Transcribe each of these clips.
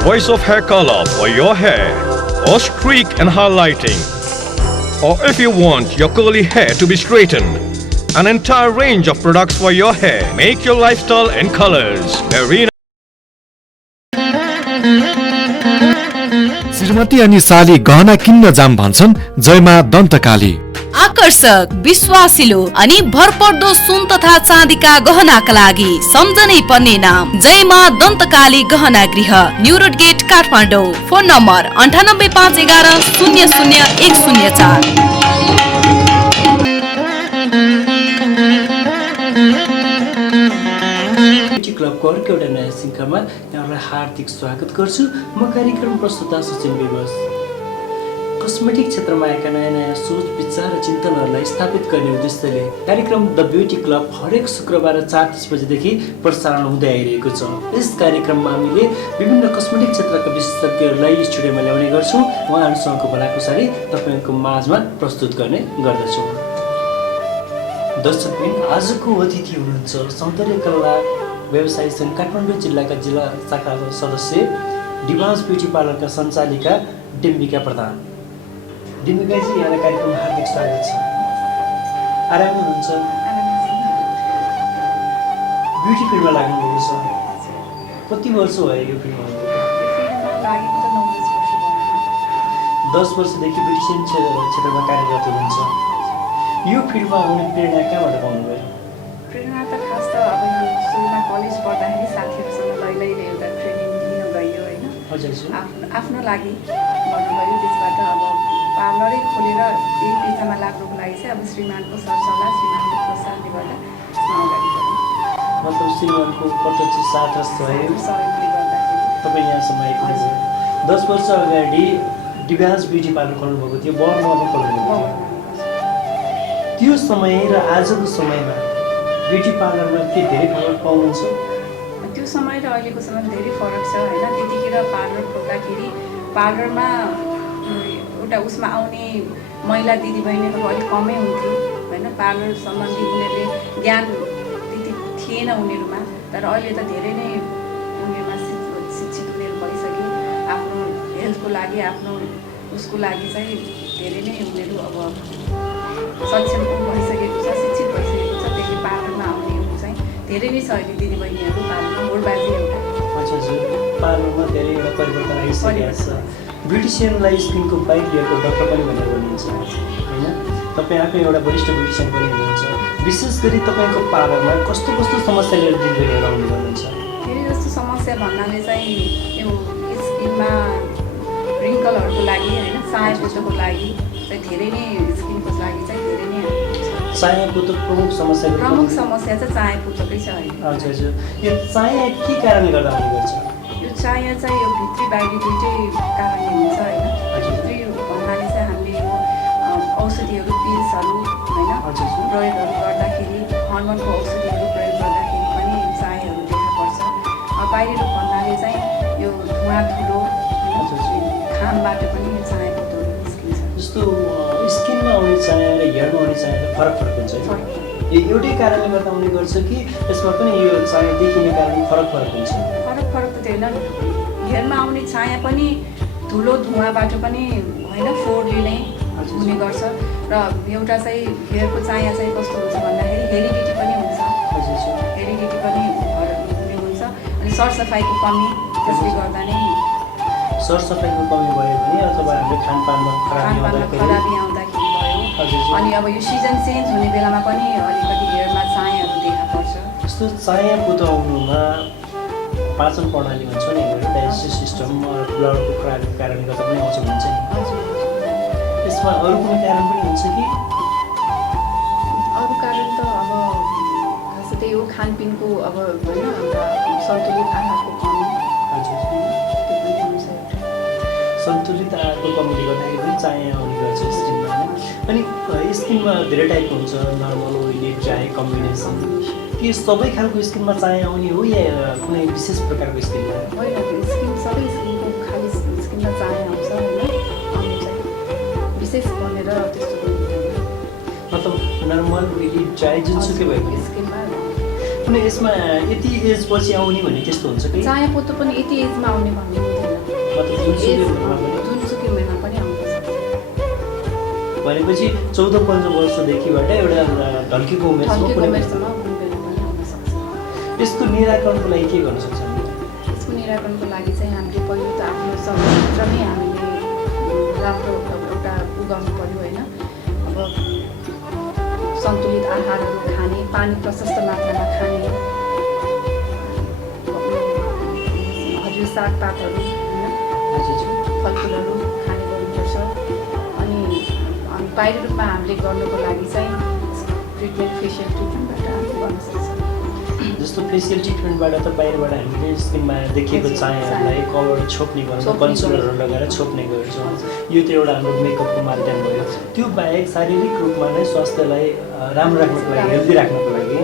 Choice of hair color for your hair, or streak and highlighting, or if you want your curly hair to be straightened, an entire range of products for your hair. Make your lifestyle and colors. Arena. श्रीमती अनि साली गहना किन्न जाम भन्छन् जयमा दन्तकाली। आकर्षक, विश्वासिलो अनि भरपर्दो सुन तथा चाँदीका गहनाका लागि सम्झनै पर्ने नाम जयमा दन्तकाली गहना गृह, new road gate, Kathmandu. Phone number 98511 00104। क्लबको अर्को एउटा नयाँ श्रृङ्खलामा यहाँहरूलाई हार्दिक स्वागत गर्छु। म कार्यक्रम प्रस्तुता सचिन विवश। कस्मेटिक क्षेत्रमा आएका नयाँ नयाँ सोच, विचार र चिन्तनहरूलाई स्थापित गर्ने उद्देश्यले कार्यक्रम द ब्युटी क्लब हरेक शुक्रबार 4:30 बजेदेखि प्रसारण हुँदै आइरहेको छ। यस कार्यक्रममा हामीले विभिन्न कस्मेटिक क्षेत्रका विशेषज्ञहरूलाई स्टुडियोमा ल्याउने गर्छौँ। उहाँहरूसँगको भलाकुसारी तपाईँको माझमा प्रस्तुत गर्ने गर्दछौँ। दर्शकबिन, आजको अतिथि हुनुहुन्छ सौन्दर्य कला व्यवसायी सङ्घ काठमाडौँ जिल्लाका जिल्ला शाखा सदस्य, डिभान्स ब्युटी पार्लरका सञ्चालिका डिम्बिका प्रधान। डिम्बिकाजी, यहाँलाई कार्यक्रममा हार्दिक स्वागत छ। आराम हुनुहुन्छ? ब्युटी फिल्डमा लाग्नुभएको छ। कति वर्ष भयो यो फिल्डमा? 10 वर्षदेखि ब्युटिसियन क्षेत्रमा कार्यरत हुनुहुन्छ। यो फिल्डमा आउने प्रेरणा कहाँबाट पाउनुभयो? प्रेरणा त खास त अब यो सुरुमा कलेज पढ्दाखेरि साथीहरूसँग लैलैले एउटा ट्रेनिङ लिनु गयो होइन। आफ्नो लागि गर्नुभयो। त्यसबाट अब पार्लरै खोलेर यही पेसामा लाग्नुको लागि चाहिँ अब श्रीमानको सरसल्लाह, श्रीमानको प्रोत्साहनले गर्दा अगाडि बढ्यो। मतलब श्रीमानको प्रत्यक्ष साथ र सहयोगले गर्दाखेरि तपाईँ यहाँसम्म आइपुग्नुभयो। 10 वर्ष अगाडि डिभान्स ब्युटी पार्लर खोल्नुभएको थियो, बर्मामा खोल्नुभएको थियो। त्यो समय र आजको समयमा ब्युटी पार्लरमा के धेरै फरक पाउनुहुन्छ? त्यो समय र अहिलेको समय धेरै फरक छ होइन। त्यतिखेर पार्लर खोल्दाखेरि पार्लरमा एउटा उसमा आउने महिला दिदीबहिनीहरू अलिक कमै हुन्थ्यो होइन। पार्लर सम्बन्धी उनीहरूले ज्ञान त्यति थिएन उनीहरूमा। तर अहिले त धेरै नै उनीहरूमा शिक्षित उनीहरू भइसके। आफ्नो हेल्थको लागि, आफ्नो उसको लागि चाहिँ धेरै नै उनीहरू अब सक्षम भइसकेको छ, शिक्षित भइसकेको छ। त्यसले पार्लरमा आउनेहरू चाहिँ धेरै नै छ अहिले दिदीबहिनीहरू पार्लरमा होडबाजी एउटा। हजुर, पार्लरमा धेरैवटा परिवर्तन आइसकेको छ। ब्युटिसियनलाई स्किनको फाइल लिएको डक्टर पनि भनेर भनिन्छ होइन। तपाईँ आफै एउटा वरिष्ठ ब्युटिसियन पनि हुनुहुन्छ। विशेष गरी तपाईँको पार्लरमा कस्तो कस्तो समस्या लिएर दिदीबहिनीहरू आउने गर्नुहुन्छ? धेरै जस्तो समस्या भन्नाले चाहिँ यो स्किनमा रिङ्कलहरूको लागि होइन, चायापुतोको लागि चाहिँ धेरै नै, स्किनको लागि चाहिँ धेरै नै चायापुतो प्रमुख समस्या चाहिँ चायापुतोकै छ अहिले। हजुर, यो चाया के कारणले गर्दा आउने गर्छ? यो चाया चाहिँ यो भित्री बाहिरी दुइटै कारणले हुन्छ होइन। भित्री भन्नाले चाहिँ हामीले यो औषधिहरू, पिल्सहरू होइन प्रयोगहरू गर्दाखेरि, हर्मोनको औषधिहरू प्रयोग गर्दाखेरि पनि चायाहरू देखा पर्छ। बाहिरी भन्नाले चाहिँ यो धुवा धुलो खामबाट पनि यो चायापुतोहरू निस्किन्छ। जस्तो स्किनमा आउने चाया र हेयरमा आउने चाया त फरक हुन्छ। यो एउटै कारणले गर्दा आउने गर्छ कि यसमा पनि यो चाया देखिने कारण फरक हुन्छ? फरक त थिएन। हेयरमा आउने चाया पनि धुलो धुवाबाट पनि होइन, फोहोरले नै हुने गर्छ। र एउटा चाहिँ हेयरको चाया चाहिँ कस्तो हुन्छ भन्दाखेरि हेरिडिटी पनि हुन्छ। हेरिडिटी पनि हुने हुन्छ। अनि सरसफाइको कमी, त्यसले गर्दा नै सरसफाइको कमी भयो भने अथवा हाम्रो खानपानमा खराबी आउँदाखेरि भयो। अनि अब यो सिजन चेन्ज हुने बेलामा पनि अलिकति हेयरमा चायाहरू देखा पर्छ। जस्तो चाया पुताउनुमा पाचन प्रणाली भन्छ नि, डाइजेस्टिभ सिस्टम र ब्लडको खराबीको कारणले गर्दा पनि आउँछ भन्छ नि। यसमा अरू कुनै कारण पनि हुन्छ कि? अरू कारण त अब खास त्यही हो, खानपिनको अब होइन एउटा सन्तुलित आहारको कमी हजुर त्यो पनि हुन्छ एउटा। सन्तुलित आहारको कमीले गर्दाखेरि पनि चाया आउने गर्छ स्किनमा होइन। अनि स्किनमा धेरै टाइपको हुन्छ, नर्मल, ओइली, ड्राई, कम्बिनेसन। के सबै खालको स्किनमा चाया आउने हो या कुनै विशेष प्रकारको स्किनमा? होइन स्किन सबै स्किनको खालि स्किनमा चाया आउँछ होइन, आउनु चाहिँ विशेष भनेर त्यस्तो गर्नु मतलब नर्मल, ओइली, ड्राई जुनसुकै भएको स्किनमा अनि यसमा यति एजपछि आउने भन्ने त्यस्तो हुन्छ कि चाया पोतो पनि यति एजमा आउने भन्ने हुँदैन, मतलब जुनसुकै उमेरमा पनि? जुनसुकै उमेरमा पनि आउन सक्छ। भनेपछि 14-15 वर्षदेखिबाट एउटा ढल्केको उमेरसम्म ढल्केको कुनै उमेरसम्म उमेरमा पनि आउन सक्छ। यसको निराकरणको लागि के गर्न सक्छ हामीले? यसको निराकरणको लागि चाहिँ हामीले पहिलो त आफ्नो शरीरभित्रमै हामीले राम्रो एउटा उगाउनु पऱ्यो होइन। अब सन्तुलित आहारहरू खाने, पानी प्रशस्त मात्रामा खाने, हरियो सागपातहरू होइन, फलफुलहरू खाने गर्नुपर्छ। अनि बाहिर रूपमा हामीले गर्नुको लागि चाहिँ ट्रिटमेन्ट फेसियल ट्रिटमेन्टबाट हामीले गर्न सक्छौँ। जस्तो फेसियल ट्रिटमेन्टबाट त बाहिरबाट हामीले स्किनमा देखिएको चायाहरूलाई कभर छोप्ने गर्छौँ, कन्सिलरहरू लगाएर छोप्ने गर्छौँ। यो त एउटा हाम्रो मेकअपको माध्यम भयो। त्यो बाहेक शारीरिक रूपमा नै स्वास्थ्यलाई राम्रो राख्नको लागि, हेल्दी राख्नको लागि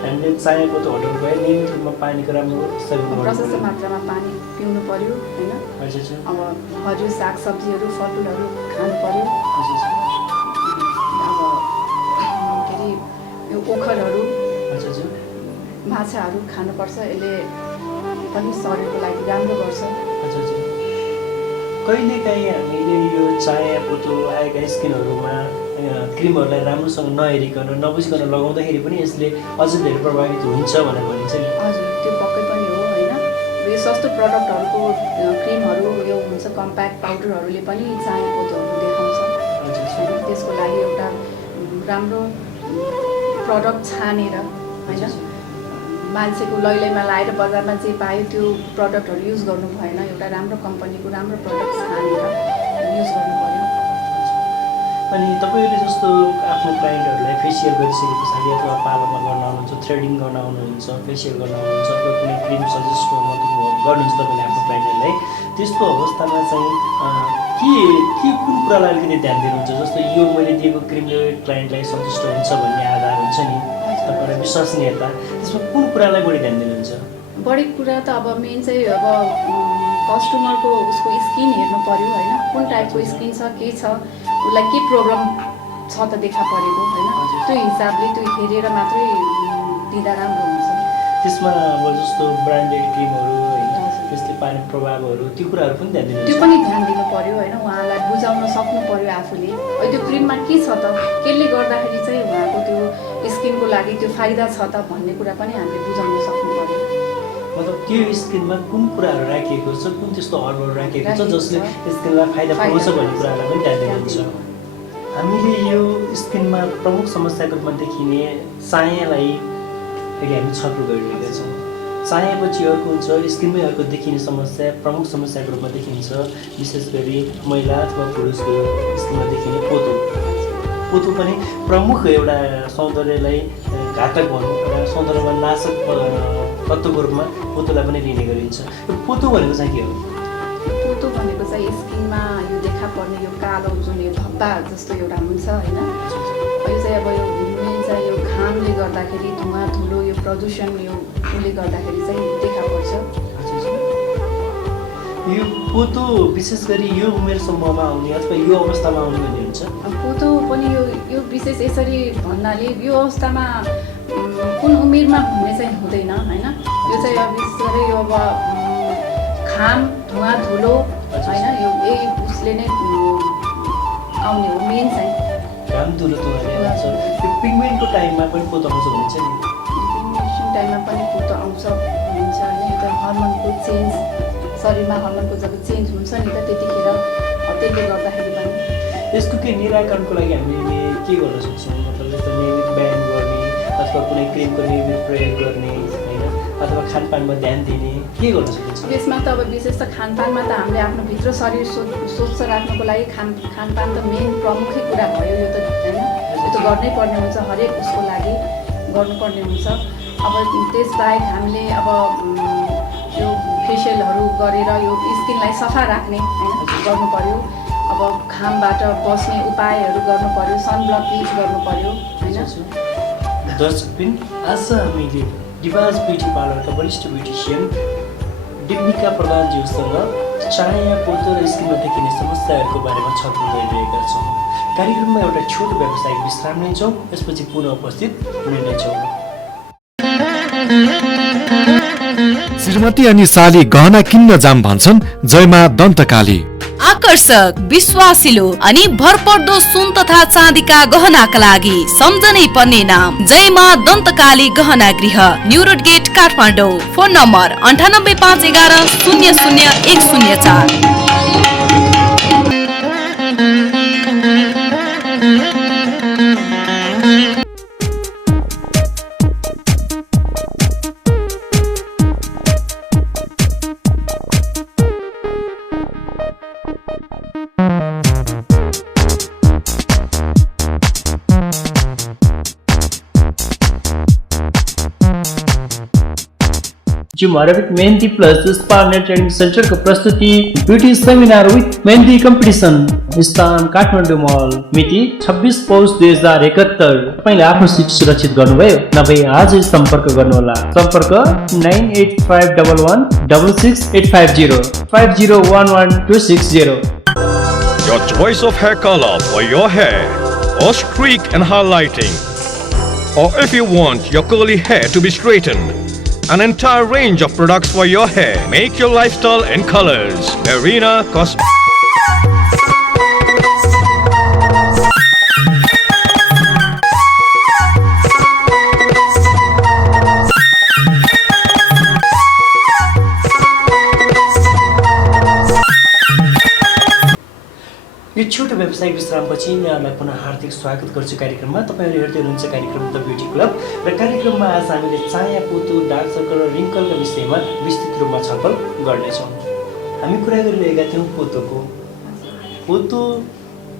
हामीले चायाको त हटाउनु भयो, नियमित रूपमा पानीको राम्रो सेवन प्रशस्त गर्नु मात्रामा पानी पिउनु पऱ्यो होइन। पर्यो। अब हरियो सागसब्जीहरू फलफुलहरू खानु पऱ्यो। अब के अरे यो ओखरहरू, माछाहरू खानुपर्छ, यसले पनि शरीरको लागि राम्रो गर्छ। कहिलेकाहीँ हामीले यो चाया पोतो आएका स्किनहरूमा क्रिमहरूलाई राम्रोसँग नहेरिकन नबुझिकन लगाउँदाखेरि पनि यसले अझ धेरै प्रभावित हुन्छ भनेर भनिन्छ नि। हजुर त्यो पक्कै पनि हो होइन। यो सस्तो प्रडक्टहरूको क्रिमहरू यो हुन्छ कम्प्याक्ट पाउडरहरूले पनि चाया पोतोहरू देखाउँछ होइन। त्यसको लागि एउटा राम्रो प्रडक्ट छानेर होइन, मान्छेको लैलैमा लाएर बजारमा जे पायो त्यो प्रडक्टहरू युज गर्नु भएन। एउटा राम्रो कम्पनीको राम्रो प्रडक्ट छानेर युज गर्नु पऱ्यो। अनि तपाईँहरूले जस्तो आफ्नो क्लाइन्टहरूलाई फेसियल गरिसके पछाडि अथवा पार्लरमा गर्न आउनुहुन्छ, थ्रेडिङ गर्न आउनुहुन्छ, फेसियल गर्न आउनुहुन्छ, अथवा कुनै क्रिम सजेस्ट गर्नुहुन्छ तपाईँले आफ्नो क्लाइन्टहरूलाई, त्यस्तो अवस्थामा चाहिँ के कुन कुरालाई अलिकति ध्यान दिनुहुन्छ? जस्तो यो मैले दिएको क्रिमले क्लाइन्टलाई सन्तुष्ट हुन्छ भन्ने आधार हुन्छ नि, तपाईँलाई विश्वसनीयता, त्यसमा कुन कुरालाई बढी ध्यान दिनुहुन्छ? बढी कुरा त अब मेन चाहिँ अब कस्टमरको उसको स्किन हेर्नु पऱ्यो होइन। कुन टाइपको स्किन छ, के छ, उसलाई के प्रब्लम छ त देखा परेको होइन। त्यो हिसाबले त्यो हेरेर मात्रै दिँदा राम्रो हुन्छ। त्यसमा अब जस्तो ब्रान्डेड क्रिमहरू होइन, त्यसले पार्ने प्रभावहरू, त्यो कुराहरू पनि ध्यान त्यो दिनुहुन्छ? पनि ध्यान दिनु पऱ्यो होइन। उहाँलाई बुझाउन सक्नु पऱ्यो आफूले, त्यो क्रिममा के छ त, केले गर्दाखेरि चाहिँ उहाँको त्यो स्किनको लागि त्यो फाइदा छ त भन्ने कुरा पनि हामीले बुझाउन सक्नु पऱ्यो। मतलब त्यो स्किनमा कुन कुराहरू राखिएको छ, कुन त्यस्तो हर्बहरू राखिएको छ जसले स्किनलाई फाइदा पुऱ्याउँछ भन्ने कुराहरूलाई पनि ध्यान दिनुहुन्छ? हामीले यो स्किनमा प्रमुख समस्याको रूपमा देखिने चायालाई अहिले हामी छलफल गरिरहेका छौँ। चायापछि अर्को हुन्छ स्किनमै अर्को देखिने समस्या, प्रमुख समस्याको रूपमा देखिन्छ विशेष गरी महिला अथवा पुरुषको स्किनमा देखिने पोतो। पोतो पनि प्रमुख एउटा सौन्दर्यलाई घातक भनौँ, एउटा सौन्दर्यमा नाशक तत्त्वको रूपमा पोतोलाई पनि लिने गरिन्छ। पोतो भनेको चाहिँ के हो? पोतो भनेको चाहिँ स्किनमा यो देखा पर्ने यो कालो जुन यो धब्बा जस्तो एउटा हुन्छ होइन। यो चाहिँ अब यो मेन चाहिँ यो घामले गर्दाखेरि, धुवा धुलो, यो प्रदूषण, यो उसले गर्दाखेरि चाहिँ देखा पर्छ। यो पोतो विशेष गरी यो उमेर समूहमा आउने अथवा यो अवस्थामा आउने भन्ने हुन्छ? पोतो पनि यो विशेष यसरी भन्नाले यो अवस्थामा कुन उमेरमा भन्ने चाहिँ हुँदैन होइन। यो चाहिँ अब विशेष गरी यो अब घाम, धुवा धुलो होइन, यो यही उसले नै आउने हो मेन चाहिँ। घाम धुलो धुवाले आउँछ। यो पिगमेन्टको टाइममा पनि पोतो आउँछ भनिन्छ नि। पिगमेन्टेसन टाइममा पनि पोतो आउँछ भनिन्छ होइन। यो त हर्मोनको चेन्ज, शरीरमा हर्मोनको जब चेन्ज हुन्छ नि त त्यतिखेर त्यसले गर्दाखेरि पनि। यसको के निराकरणको लागि हामीले के गर्न सक्छौँ? मतलब जस्तो नियमित व्यायाम गर्ने अथवा कुनै क्रिमको नियमित प्रयोग गर्ने होइन, अथवा खानपानमा ध्यान दिने, के गर्न सकिन्छ? यसमा त अब विशेष त खानपानमा त हामीले आफ्नो भित्र शरीर स्वच्छ राख्नको लागि खानपान त मेन प्रमुखै कुरा भयो। यो त होइन, यो त गर्नै पर्ने हुन्छ, हरेक उसको लागि गर्नुपर्ने हुन्छ। अब त्यसबाहेक हामीले अब यो फेसियलहरू गरेर यो स्किनलाई सफा राख्ने होइन गर्नु पर्यो। अब घामबाट बस्ने उपायहरू गर्नु पर्यो, सनब्लक युज गर्नु पर्यो होइन। दर्शकबिन, आज हामीले डिभास ब्युटी पार्लरका वरिष्ठ ब्युटिसियन डिम्बिका प्रधानज्यूसँग चाया पोतो र स्किनमा देखिने समस्याहरूको बारेमा छलफल गरिरहेका छौँ। कार्यक्रममा एउटा छोटो व्यावसायिक विश्राम लिन्छौँ, त्यसपछि पुनः उपस्थित हुनेछौँ। श्रीमती अनि साली गहना किन्न जाम भन्छन् जयमा दन्तकाली। आकर्षक, विश्वासिलो अनि भरपर्दो सुन तथा चाँदीका गहनाका लागि सम्झनै पर्ने नाम जयमा दन्तकाली गहना गृह, new road gate, Kathmandu. Phone number 98511 00104। Gym Arabic mehndi plus spa training सेन्टरको प्रस्तुति beauty seminar with mehndi competition, स्थान काठमाडौँ मल, मिति 26 पौष 2071। तपाईँले आफ्नो सिट सुरक्षित गर्नुभयो? नभए आजै सम्पर्क गर्नुहोला। सम्पर्क 9851116685 50112660। Your choice of hair color for your hair, or streak and highlighting, or if you want your curly hair to be straightened, an entire range of products for your hair. Make your lifestyle in colors. Arena Cosmetics. यो छोटो व्यावसायिक विश्रामपछि यहाँलाई पुनः हार्दिक स्वागत गर्छु कार्यक्रममा। तपाईँहरू हेर्दै हुनुहुन्छ कार्यक्रम द ब्युटी क्लब र कार्यक्रममा आज हामीले चाया पोतो, डार्क सर्कल र रिङ्कलका विषयमा विस्तृत रूपमा छलफल गर्नेछौँ। हामी कुरा गरिरहेका थियौँ पोतोको। पोतो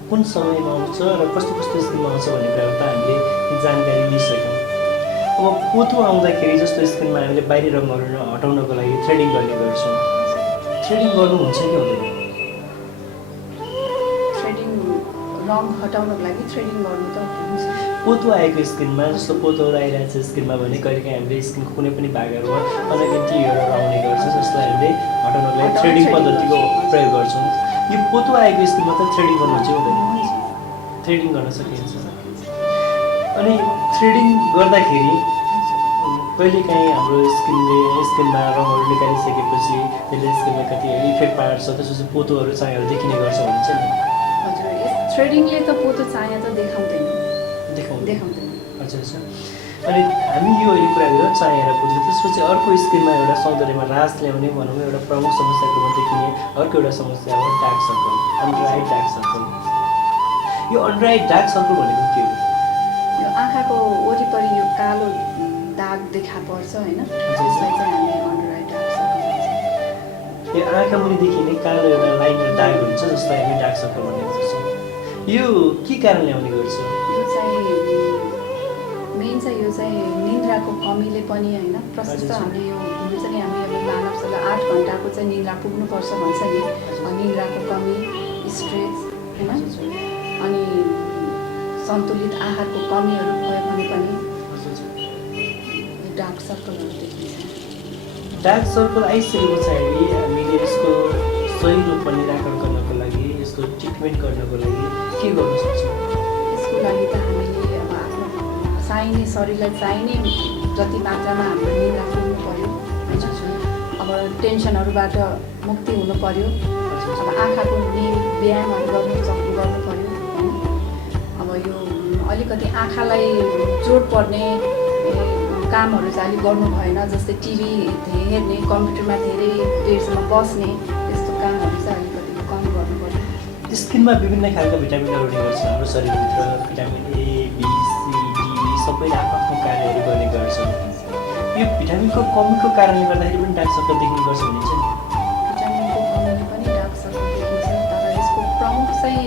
कुन समयमा आउँछ र कस्तो कस्तो स्किनमा आउँछ भन्ने कुराहरू त हामीले जानकारी लिइसक्यौँ। अब पोतो आउँदाखेरि जस्तो स्किनमा हामीले बाहिरी रङहरू हटाउनको लागि थ्रेडिङ गर्ने गर्छौँ। थ्रेडिङ गर्नुहुन्छ कि हुँदैन? रङ हटाउनको लागि थ्रेडिङ गर्नु त हुन्छ। पोतो आएको स्किनमा, जस्तो पोतोहरू आइरहेको छ स्किनमा भने कहिलेकाहीँ हामीले स्किनको कुनै पनि भागहरूमा अनगिन्तीहरू आउने गर्छ, जसलाई हामीले हटाउनको लागि थ्रेडिङ पद्धतिको प्रयोग गर्छौँ। यो पोतो आएको स्किनमा त थ्रेडिङ गर्नु चाहिँ हुँदैन, थ्रेडिङ गर्न सकिन्छ। अनि थ्रेडिङ गर्दाखेरि कहिलेकाहीँ हाम्रो स्किनमा रङहरू निकालिसकेपछि त्यसले स्किनमा कति इफेक्ट पार्छ, त्यसपछि पोतोहरू चायाहरू देखिने गर्छ भन्छ नि। थ्रेडिङले त पोतो चाया त देखाउँदैन। अच्छा अच्छा। अनि हामी यो अहिले कुरा गऱ्यौँ चाया र पोतो। त्यसपछि अर्को स्किनमा एउटा सौन्दर्यमा रास ल्याउने भनौँ एउटा प्रमुख समस्याको रूपमा देखिने अर्को एउटा समस्या हो dark circle, under eye dark circle. यो अन्डर आई डार्क सर्कल भनेको के हो? यो आँखाको वरिपरि यो कालो दाग देखा पर्छ होइन, त्यसलाई चाहिँ हामी अन्डर आई डार्क सर्कल भन्छौँ। यो आँखा मुनि देखिने कालो एउटा लाइन दाग हुन्छ जसलाई हामी डार्क सर्कल भन्ने गर्छौँ। यो के कारणले आउने गर्छ? यो चाहिँ मेन चाहिँ यो चाहिँ निन्द्राको कमीले पनि होइन। प्रशस्त हामीले यो हुन्छ नि, हामी अब मानव शरीरलाई 8 घन्टाको चाहिँ निन्द्रा पुग्नुपर्छ भन्छ नि। निन्द्राको कमी, स्ट्रेस होइन, अनि सन्तुलित आहारको कमीहरू भयो भने पनि डार्क सर्कलहरू देखिन्छ। डार्क सर्कल आइसकेपछि हामीले यसको सही रूपमा निराकरण गर्नको लागि, यसको ट्रिटमेन्ट गर्नको लागि के गर्न सक्छौँ? यसको लागि त हामीले अब आफ्नो चाहिने शरीरलाई चाहिने जति मात्रामा हाम्रो निद्रा पुग्नु पऱ्यो होइन। अब टेन्सनहरूबाट मुक्ति हुनु पऱ्यो। अब आँखाको व्यायामहरू गर्नु पऱ्यो होइन। अब यो अलिकति आँखालाई चोट पर्ने कामहरू चाहिँ अलिक गर्नु भएन, जस्तै टिभी हेर्ने, कम्प्युटरमा धेरै बेरसम्म बस्ने, त्यस्तो कामहरू चाहिँ अलिकति कम गर्नु पर्यो। स्किनमा विभिन्न खालका भिटामिनहरू हुने गर्छ हाम्रो शरीरभित्र। Vitamin A, B, C, D सबैले आफ्नो कार्यहरू गर्ने गर्छन्। यो भिटामिनको कमीको कारणले गर्दाखेरि पनि डार्क सर्कल देखिने गर्छ भनिन्छ नि। भिटामिनको कमीले पनि डार्क सर्कल देखिन्छ, तर यसको प्रमुख चाहिँ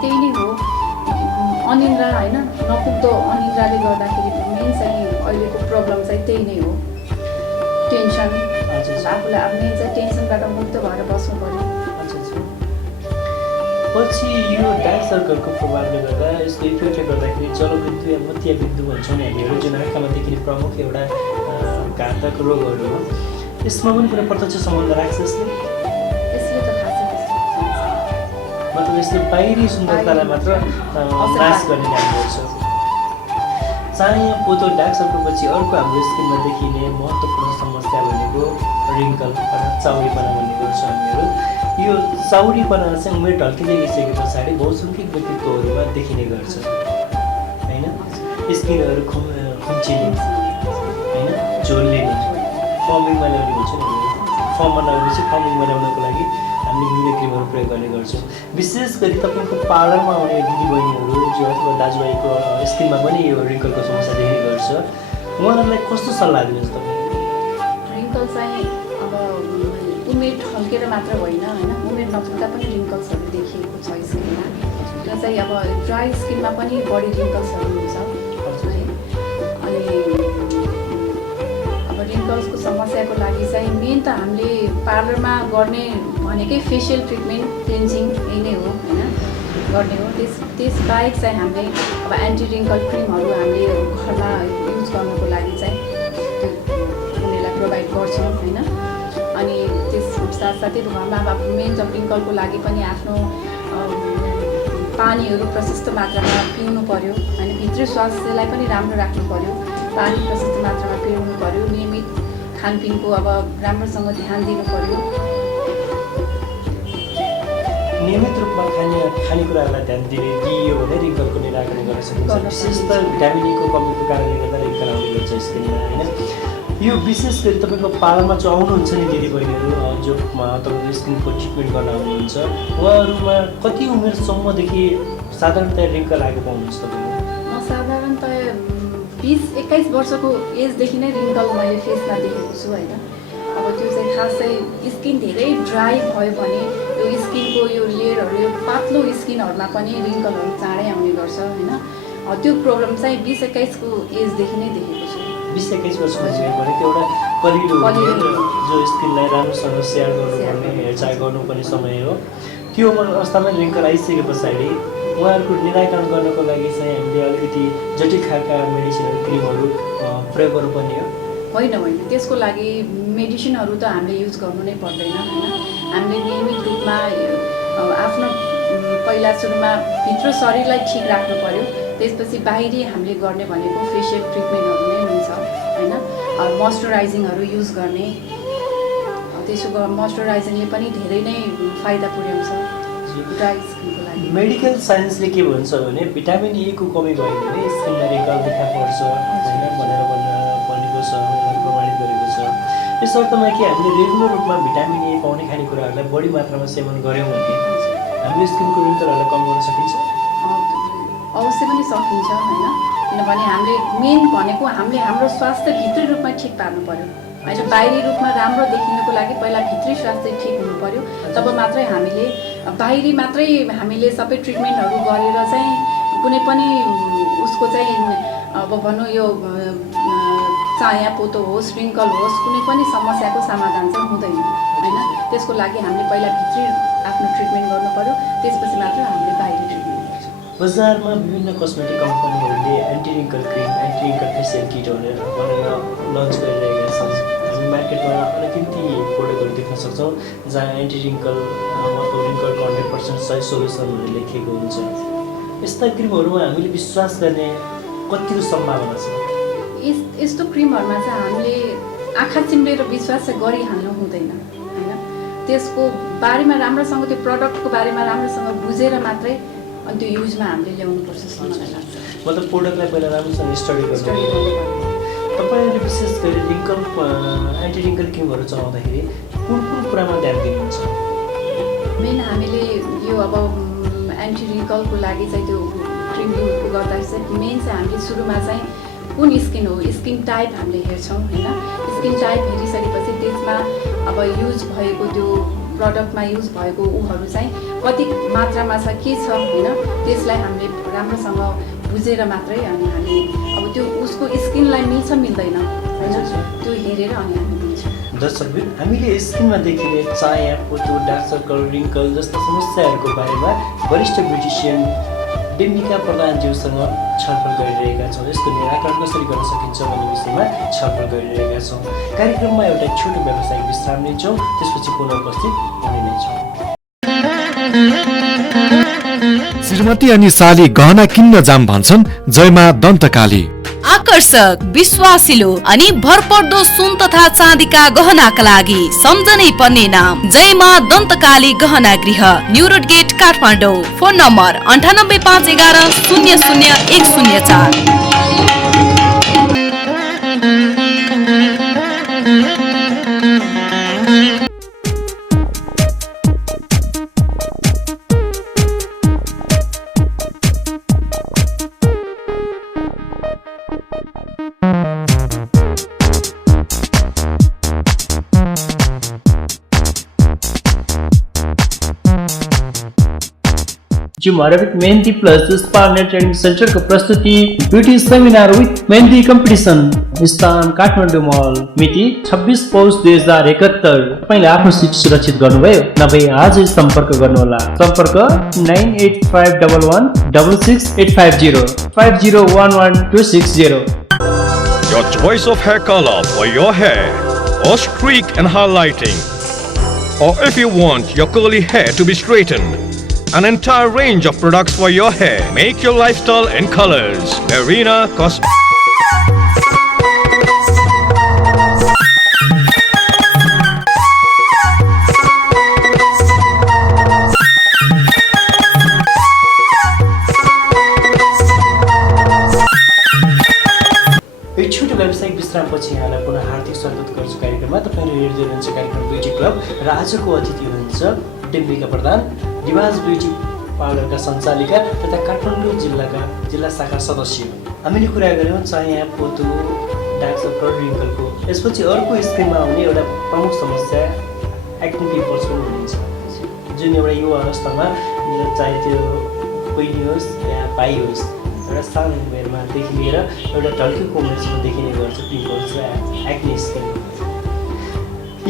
त्यही नै हो, अनिन्द्रा होइन। नपुग्दो अनिन्द्राले गर्दाखेरि मेन चाहिँ अहिलेको प्रब्लम चाहिँ त्यही नै हो, टेन्सन। आफूलाई आफ्नै चाहिँ टेन्सनबाट मुक्त भएर बस्नु पर्यो। पछि यो डार्क सर्कलको प्रभावले गर्दा यसको इफेक्टले गर्दाखेरि जलबिन्दु या मोतिया बिन्दु भन्छौँ नि हामीहरू, जुन आँखामा देखिने प्रमुख एउटा घातक रोगहरू हो, यसमा पनि कुनै प्रत्यक्ष सम्बन्ध राख्छ यसले? यसले त खासै मतलब यसले बाहिरी सुन्दरतालाई मात्र नाश गर्ने काम गर्छ। चाहे पोतो डार्क सर्कलपछि अर्को हाम्रो स्किनमा देखिने महत्त्वपूर्ण समस्या भनेको रिङ्कल अर्थात् चाउरीपना भन्ने गर्छ हामीहरू। यो चाउरीपना चाहिँ उमेर ढल्किँदै गइसके पछाडि बहुसङ्ख्यक व्यक्तित्वहरूमा देखिने गर्छ होइन। स्किनहरू खुम्चिने होइन, झोल्लिने, फर्मिङमा ल्याउने भन्छ नि हामीले। फर्ममा लगाएपछि फर्मिङमा ल्याउनको लागि हामीले विभिन्न क्रिमहरू प्रयोग गर्ने गर्छौँ। विशेष गरी तपाईँको पार्लरमा आउने दिदीबहिनीहरू जो अथवा दाजुभाइको स्किनमा पनि यो रिङ्कलको समस्या देखिने गर्छ, उहाँहरूलाई कस्तो सल्लाह दिनुहुन्छ तपाईँ? रिङ्कल चाहिँ अब उमेर ढल्केर मात्र होइन, उमेर नपुग्दा पनि रिङ्कल्सहरू देखिएको छ स्किनमा। त्यो चाहिँ अब ड्राई स्किनमा पनि बढी रिङ्कल्सहरू हुन्छ है। अनि अब रिङ्कल्सको समस्याको लागि चाहिँ मेन त हामीले पार्लरमा गर्ने भनेकै फेसियल ट्रिटमेन्ट, क्लिन्जिङ यही नै हो होइन, गर्ने हो। त्यसबाहेक चाहिँ हामीले अब एन्टी रिङ्कल क्रिमहरू हामीले घरमा युज गर्नको लागि चाहिँ त्यो उनीहरूलाई प्रोभाइड गर्छौँ होइन। अनि त्यस साथसाथै घरमा अब मेन त रिङ्कलको लागि पनि आफ्नो पानीहरू प्रशस्त मात्रामा पिउनु पऱ्यो होइन, भित्री स्वास्थ्यलाई पनि राम्रो राख्नु पऱ्यो, पानी प्रशस्त मात्रामा पिउनु पऱ्यो, नियमित खानपिनको अब राम्रोसँग ध्यान दिनु पऱ्यो। नियमित रूपमा खानेकुराहरूलाई ध्यान दिइयो भने रिङ्कलको निराकरण गर्न सकिन्छ। विशेष त भिटामिन ईको कमीको कारणले गर्दा रिङ्कल आउने गर्छ स्किनमा होइन। यो विशेष गरी तपाईँको पार्लरमा जो आउनुहुन्छ नि दिदीबहिनीहरू जो तपाईँको स्किनको ट्रिटमेन्ट गर्न आउनुहुन्छ, उहाँहरूमा कति उमेरसम्मदेखि साधारणतया रिङ्कल आएको पाउनुहुन्छ तपाईँले? म साधारणतया 20-21 वर्षको एजदेखि नै रिङ्कल मैले फेसमा देखेको छु होइन। अब त्यो चाहिँ खासै स्किन धेरै ड्राई भयो भने यो स्किनको यो लेयरहरू, यो पातलो स्किनहरूमा पनि रिङ्कलहरू चाँडै आउने गर्छ होइन। त्यो प्रब्लम चाहिँ 20-21को एजदेखि नै देखेको छु। 20-21 वर्षको भनेको एउटा कलिलो जो स्किनलाई राम्रोसँग स्याहार गर्नुपर्ने, हेरचाह गर्नुपर्ने समय हो। त्यो उमेर अवस्थामा रिङ्कल आइसके पछाडि उहाँहरूको निराकरण गर्नको लागि चाहिँ हामीले अलिकति जटिल खालका मेडिसिनहरू, क्रिमहरू प्रयोग गर्नुपर्ने हो? होइन, त्यसको लागि मेडिसिनहरू त हामीले युज गर्नु नै पर्दैन होइन। हामीले नियमित रूपमा आफ्नो पहिला सुरुमा भित्र शरीरलाई ठिक राख्नु पऱ्यो, त्यसपछि बाहिरी हामीले गर्ने भनेको फेसियल ट्रिटमेन्टहरू नै हुन्छ होइन। मोइस्चराइजिङहरू युज गर्ने, त्यसो मोइस्चराइजिङले पनि धेरै नै फाइदा पुर्याउँछ ड्राई स्किनको लागि। मेडिकल साइन्सले के भन्छ भने भिटामिन ईको कमी भयो भने स्किनमा रिङ्कल देखा पर्छ होइन भनेर भनेको छ, प्रमाणित गरेको छ। यस अर्थमा कि हामीले रेगुलर रूपमा भिटामिन ई पाउने खानेकुराहरूलाई बढी मात्रामा सेवन गऱ्यौँ भने हामीले स्किनको रिङ्कलहरूलाई कम गर्न सकिन्छ? अवश्य पनि सकिन्छ होइन। किनभने हामीले मेन भनेको हामीले हाम्रो स्वास्थ्य भित्री रूपमा ठिक पार्नु पऱ्यो होइन। बाहिरी रूपमा राम्रो देखिनुको लागि पहिला भित्री स्वास्थ्य ठिक हुनु पऱ्यो, तब मात्रै हामीले बाहिरी मात्रै हामीले सबै ट्रिटमेन्टहरू गरेर चाहिँ कुनै पनि उसको चाहिँ अब भनौँ यो चाया पोतो होस्, रिङ्कल होस्, कुनै पनि समस्याको समाधान चाहिँ हुँदैन होइन। त्यसको लागि हामीले पहिला भित्री आफ्नो ट्रिटमेन्ट गर्नु पऱ्यो, त्यसपछि मात्र हामीले बाहिरी ट्रिटमेन्ट गर्छौँ। बजारमा विभिन्न कस्मेटिक कम्पनीहरूले anti wrinkle cream, anti wrinkle facial kit भनेर लन्च गरिरहेका छन्। हामी मार्केटमा अनेकौँ प्रोडक्टहरू देख्न सक्छौँ जहाँ एन्टी रिङ्कल मतलब रिङ्कलको 100% सही सोल्युसन भनेर लेखिएको हुन्छ। यस्ता क्रिमहरूमा हामीले विश्वास गर्ने कतिको सम्भावना छ? यस्तो क्रिमहरूमा चाहिँ हामीले आँखा चिम्लेर विश्वास चाहिँ गरिहाल्नु हुँदैन होइन। त्यसको बारेमा राम्रोसँग, त्यो प्रडक्टको बारेमा राम्रोसँग बुझेर मात्रै अनि त्यो युजमा हामीले ल्याउनुपर्छ जस्तो मलाई लाग्छ। मतलब प्रोडक्टलाई पहिला राम्रोसँग स्टडी गर्नु। तपाईँहरूले विशेष गरी रिङ्कल एन्टी रिङ्कल क्रिमहरू चलाउँदाखेरि कुन कुरामा ध्यान दिनुहुन्छ? मेन हामीले यो अब एन्टी रिङ्कलको लागि चाहिँ त्यो क्रिम युज गर्दाखेरि चाहिँ मेन चाहिँ हामीले सुरुमा चाहिँ कुन स्किन हो, स्किन टाइप हामीले हेर्छौँ होइन। स्किन टाइप हेरिसकेपछि त्यसमा अब युज भएको त्यो प्रडक्टमा युज भएको ऊहरू चाहिँ कति मात्रामा छ, के छ होइन, त्यसलाई हामीले राम्रोसँग बुझेर मात्रै अनि हामी अब त्यो उसको स्किनलाई मिल्छ मिल्दैन होइन त्यो हेरेर अनि हामी दिन्छौँ। दर्शकबिन हामीले स्क्रिनमा देखिने चाया पोतो डार्क सर्कल रिङ्कल जस्ता समस्याहरूको बारेमा वरिष्ठ ब्युटिसियन डेम्बिका प्रधानज्यूसँग छलफल गरिरहेका छौँ। यसको निराकरण कसरी गर्न सकिन्छ भन्ने विषयमा छलफल गरिरहेका छौँ। कार्यक्रममा एउटा छोटो व्यावसायिक विश्राम लिन्छौँ, त्यसपछि पुनः उपस्थित हुने नै छौँ। श्रीमती अनि साली गहना किन्न जाम भन्छन् जयमा दन्तकाली। आकर्षक, विश्वासिलो अनि भरपर्दो सुन तथा चाँदीका गहनाका लागि सम्झनै पर्ने नाम जयमा दन्तकाली गहना गृह, new road gate, Kathmandu. Phone number 9851100104। Gym Arabic mehndi plus spa training सेन्टरको प्रस्तुति beauty seminar with mehndi competition, स्थान काठमाडौँ मल, मिति 26 पौष 2071। तपाईँले आफ्नो सिट सुरक्षित गर्नुभयो, नभए आजै सम्पर्क गर्नुहोला। सम्पर्क 9851116685 5011 Your choice of hair color for your hair, or streak and highlighting, or if you want your curly hair to be straightened, an entire range of products for your hair. Make your lifestyle in colors. Arena Cosmetics. एक छोटो व्यावसायिक विश्रामपछि यहाँलाई पुनः हार्दिक स्वागत गर्छु कार्यक्रममा। तपाईँले हेर्दै हुनुहुन्छ कार्यक्रम ब्युटी क्लब र आजको अतिथि हुनुहुन्छ डेम्बिका प्रधान, रिवाज ब्युटी पार्लरका सञ्चालिका तथा काठमाडौँ जिल्ला शाखा सदस्य। हामीले कुरा गऱ्यौँ चाया पोतो डार्क सर्कल रिङ्कलको। यसपछि अर्को स्किनमा आउने एउटा प्रमुख समस्या एक्ने पिम्पल्स पनि हुनुहुन्छ, जुन एउटा युवा अवस्थामा चाहे त्यो बहिनी होस् या भाइ होस्, एउटा सानो उमेरमा देखि लिएर एउटा ढल्केको उमेरसम्म देखिने गर्छ पिम्पल्स र एक्ने स्किन।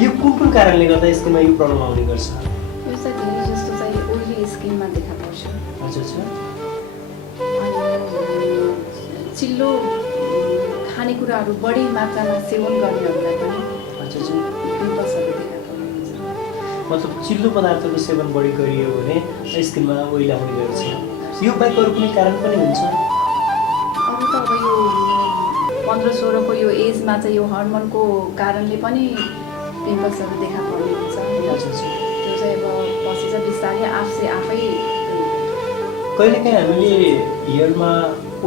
यो कुन कारणले गर्दा स्किनमा यो प्रब्लम आउने गर्छ? यो चाहिँ धेरै जस्तो चाहिँ ओइली स्किनमा देखा पर्छ। हजुर सर। अनि चिल्लो खानेकुराहरू बढी मात्रामा सेवन गर्नेहरूलाई पनि हजुर पिम्पल्सहरू देखा पर्छ। मतलब चिल्लो पदार्थको सेवन बढी गरियो भने स्किनमा ओइल आउने गर्छ। यो बाहेक अरू कुनै कारण पनि हुन्छ? अरू त अब यो 15-16को यो एजमा चाहिँ यो हर्मोनको कारणले पनि पिम्पल्सहरू देखा पर्ने हुन्छ। हजुर सर। त्यो चाहिँ अब पछि चाहिँ बिस्तारै आफै कहिलेकाहीँ हामीले हेयरमा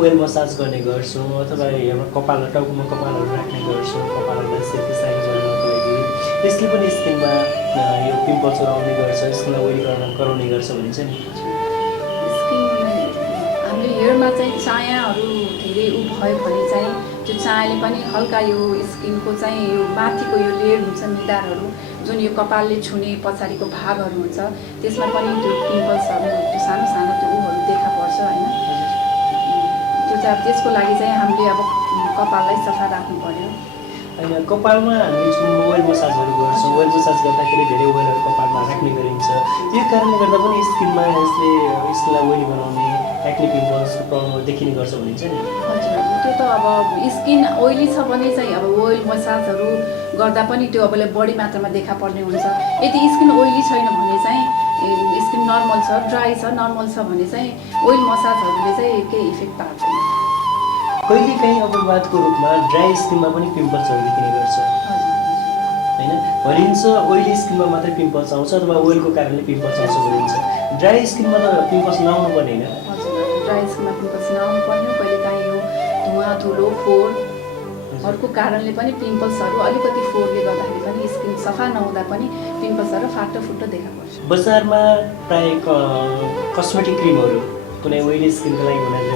ओइल मसाज गर्ने गर्छौँ अथवा हेयरमा टाउकोमा कपालहरू राख्ने गर्छौँ, कपालहरूलाई सेफ्टी साइड गर्नको लागि। त्यसले पनि स्किनमा यो पिम्पल्सहरू आउने गर्छ, स्किनलाई ओइल गराउने गर्छ भनिन्छ नि। हामीले हेयरमा चाहिँ चायाहरू धेरै भयो भने चाहिँ त्यो चायाले पनि हल्का यो स्किनको चाहिँ यो माथिको यो लेयर हुन्छ, निधारहरू जुन यो कपालले छुने पछाडिको भागहरू हुन्छ, त्यसमा पनि त्यो पिम्पल्सहरू त्यो सानो सानो त्यो उहरू देखा पर्छ होइन। त्यो चाहिँ अब त्यसको लागि चाहिँ हामीले अब कपाललाई सफा राख्नु पर्यो। होइन, कपालमा हामीले जुन ओइल मसाजहरू गर्छौँ, ओइल मसाज गर्दाखेरि धेरै ओइलहरू कपालमा राख्ने गरिन्छ। यो कारणले गर्दा पनि स्किनमा यसले स्किनलाई ओइली बनाउने एक्ने पिम्पल्सको प्रब्लमहरू देखिने गर्छ भनिन्छ नि। हजुर, त्यो त अब स्किन ओइली छ भने चाहिँ अब ओइल मसाजहरू गर्दा पनि त्यो अब बढी मात्रामा देखा पर्ने हुन्छ। यदि स्किन ओइली छैन भने चाहिँ स्किन नर्मल छ, ड्राई छ, नर्मल छ भने चाहिँ ओइल मसाजहरूले चाहिँ केही इफेक्ट पार्दैन। कहिलेकाहीँ अपवादको रूपमा ड्राई स्किनमा पनि पिम्पल्सहरू देखिने गर्छ होइन। भनिन्छ ओइली स्किनमा मात्रै पिम्पल्स आउँछ अथवा ओइलको कारणले पिम्पल्स आउँछ भनिन्छ। ड्राई स्किनमा त पिम्पल्स नआउनु पर्ने होइन? हजुर, ड्राई स्किनमा पिम्पल्स नआउनु पर्ने। कहिलेकाहीँ यो धुवा धुलो फोहोरहरूको कारणले पनि पिम्पल्सहरू अलिकति फोहोरले गर्दाखेरि पनि स्किन सफा नहुँदा पनि पिम्पल्सहरू फाटो फुटो देखा पर्छ। बजारमा प्राय कस्मेटिक क्रिमहरू कुनै ओइली स्किनको लागि भनेर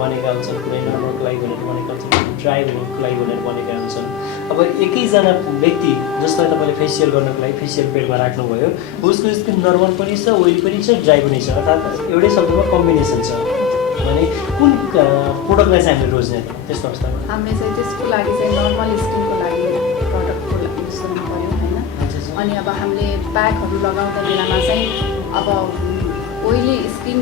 बनेका हुन्छन्, कुनै नर्मलको लागि भनेर बनेका हुन्छन्, ड्राई हुनुको लागि भनेर बनेका हुन्छन्। अब एकैजना व्यक्ति जसलाई तपाईँले फेसियल गर्नको लागि फेसियल पेडमा राख्नुभयो, उसको स्किन नर्मल पनि छ, ओइली पनि छ, ड्राई पनि छ, अर्थात् एउटै शब्दमा कम्बिनेसन छ। भने कुन प्रोडक्टलाई चाहिँ हामीले रोज्ने त्यस्तो अवस्थामा? हामीले चाहिँ त्यसको लागि चाहिँ नर्मल स्किनको लागि प्रडक्टको युज गर्नु पऱ्यो होइन। अनि अब हामीले प्याकहरू लगाउँदा बेलामा चाहिँ अब ओइली स्किन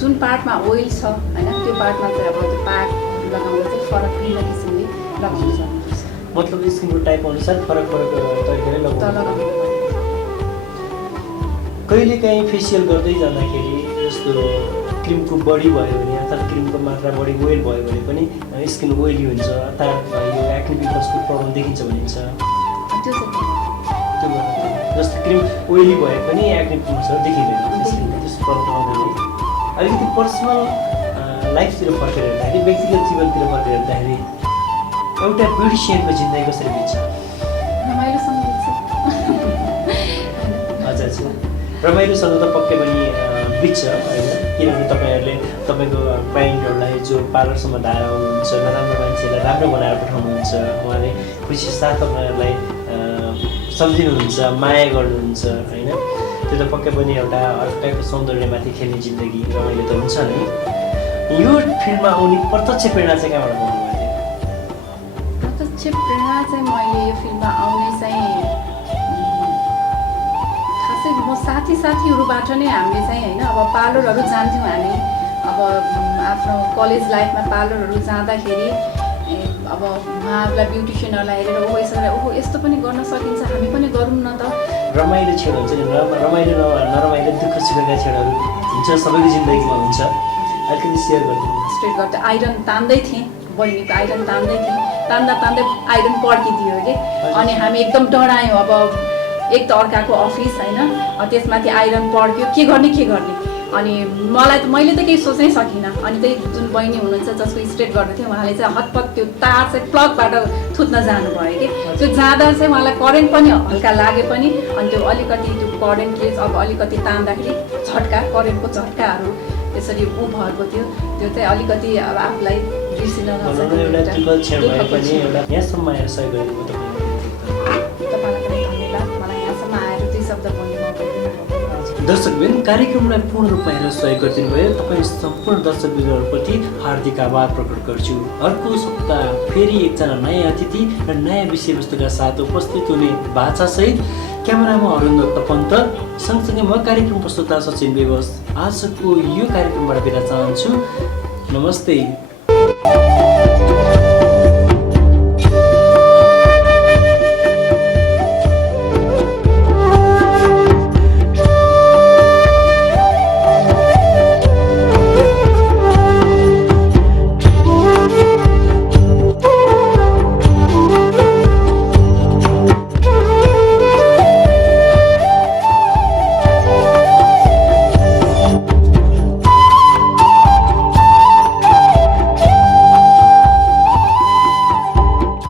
जुन पार्टमा ओइल छ होइन त्यो पार्टमा चाहिँ अब त्यो प्याकहरू लगाउँदा चाहिँ फरक भिन्न किसिमले लगाउनु सक्नुपर्छ। मतलब स्किनको टाइप अनुसार फरक तरिकाले लगाउनु। कहिलेकाहीँ फेसियल गर्दै जाँदाखेरि जस्तो क्रिमको बढी भयो भने अथवा क्रिमको मात्रा बढी ओइल भयो भने पनि स्किन ओइली हुन्छ अथवा यो एक्ने पिम्पल्सको प्रब्लम देखिन्छ भनिन्छ। त्यो त्यो जस्तो क्रिम ओइली भए पनि एक्ने पिम्पल्सहरू देखिँदैन, त्यस्तो प्रब्लम आउँदैन। अलिकति पर्सनल लाइफतिर फर्केर हेर्दाखेरि, व्यक्तिगत जीवनतिर फर्केर हेर्दाखेरि एउटा ब्युटिसियनको जिन्दगी कसरी बित्छ? रमाइलोसँग बित्छ। हजुर, रमाइलोसँग त पक्कै पनि बित्छ होइन, किनभने तपाईँहरूले तपाईँको क्लाइन्टहरूलाई जो पार्लरसम्म धाएर आउनुहुन्छ, नराम्रो मान्छेलाई राम्रो बनाएर पठाउनुहुन्छ, उहाँले खुसी साथ तपाईँहरूलाई सम्झिनुहुन्छ, माया गर्नुहुन्छ होइन। त्यो त पक्कै पनि एउटा अर्काको सौन्दर्यमाथि खेल्ने जिन्दगी रमाइलो त हुन्छ नै। यो फिल्डमा आउने प्रत्यक्ष प्रेरणा चाहिँ कहाँबाट पाउनु भयो? प्रत्यक्ष प्रेरणा चाहिँ मैले यो फिल्डमा आउने चाहिँ खासै म साथीहरूबाट नै हामीले चाहिँ होइन अब पार्लरहरू जान्थ्यौँ हामी। अब आफ्नो कलेज लाइफमा पार्लरहरू जाँदाखेरि अब उहाँहरूलाई ब्युटिसियनहरूलाई हेरेर ओहो यसो यस्तो पनि गर्न सकिन्छ, हामी पनि गरौँ न त। रमाइलो छेड हुन्छ नि, रमाइलो नरमाइलो दुःख सुखका छेडहरू हुन्छ, सबैको जिन्दगीमा हुन्छ। अलिकति सेयर गरिदिनु। स्ट्रेट गर्दा आइरन तान्दै थिएँ, बहिनीको आइरन तान्दै थिएँ, तान्दा आइरन पड्किदियो कि। अनि हामी एकदम डरायौँ, अब एक त अर्काको अफिस होइन, त्यसमाथि आइरन पड्क्यो, के गर्ने। अनि मैले त केही सोच्नै सकिनँ। अनि त्यही जुन बहिनी हुनुहुन्छ जसको स्ट्रेट गर्दैथ्यो उहाँले चाहिँ हतपत त्यो तार चाहिँ प्लगबाट थुत्न जानुभयो कि। त्यो जाँदा चाहिँ उहाँलाई करेन्ट पनि हल्का लाग्यो पनि। अनि त्यो अलिकति त्यो करेन्टले अब अलिकति तान्दाखेरि करेन्टको झट्काहरू त्यसरी भएको थियो। त्यो चाहिँ अलिकति अब आफूलाई बिर्सिन तपाईँलाई पनि यहाँसम्म आएर सहयोग गरेको तपाईँलाई पनि धन्यवाद, मलाई यहाँसम्म आएर 2 शब्द बोल्ने मौका दिनुभयो। दर्शकबिन कार्यक्रमलाई पूर्ण रूपमा हेरेर सहयोग गरिदिनु भयो तपाईँ सम्पूर्ण दर्शकबिनहरूप्रति हार्दिक आभार प्रकट गर्छु। अर्को सप्ताह फेरि एकजना नयाँ अतिथि र नयाँ विषयवस्तुका साथ उपस्थित हुने बाचासहित क्यामेरामा अरुन्धोक्त पन्त, सँगसँगै म कार्यक्रम प्रस्तुता सचिन बेबस आजको यो कार्यक्रमबाट बिदा चाहन्छु। नमस्ते।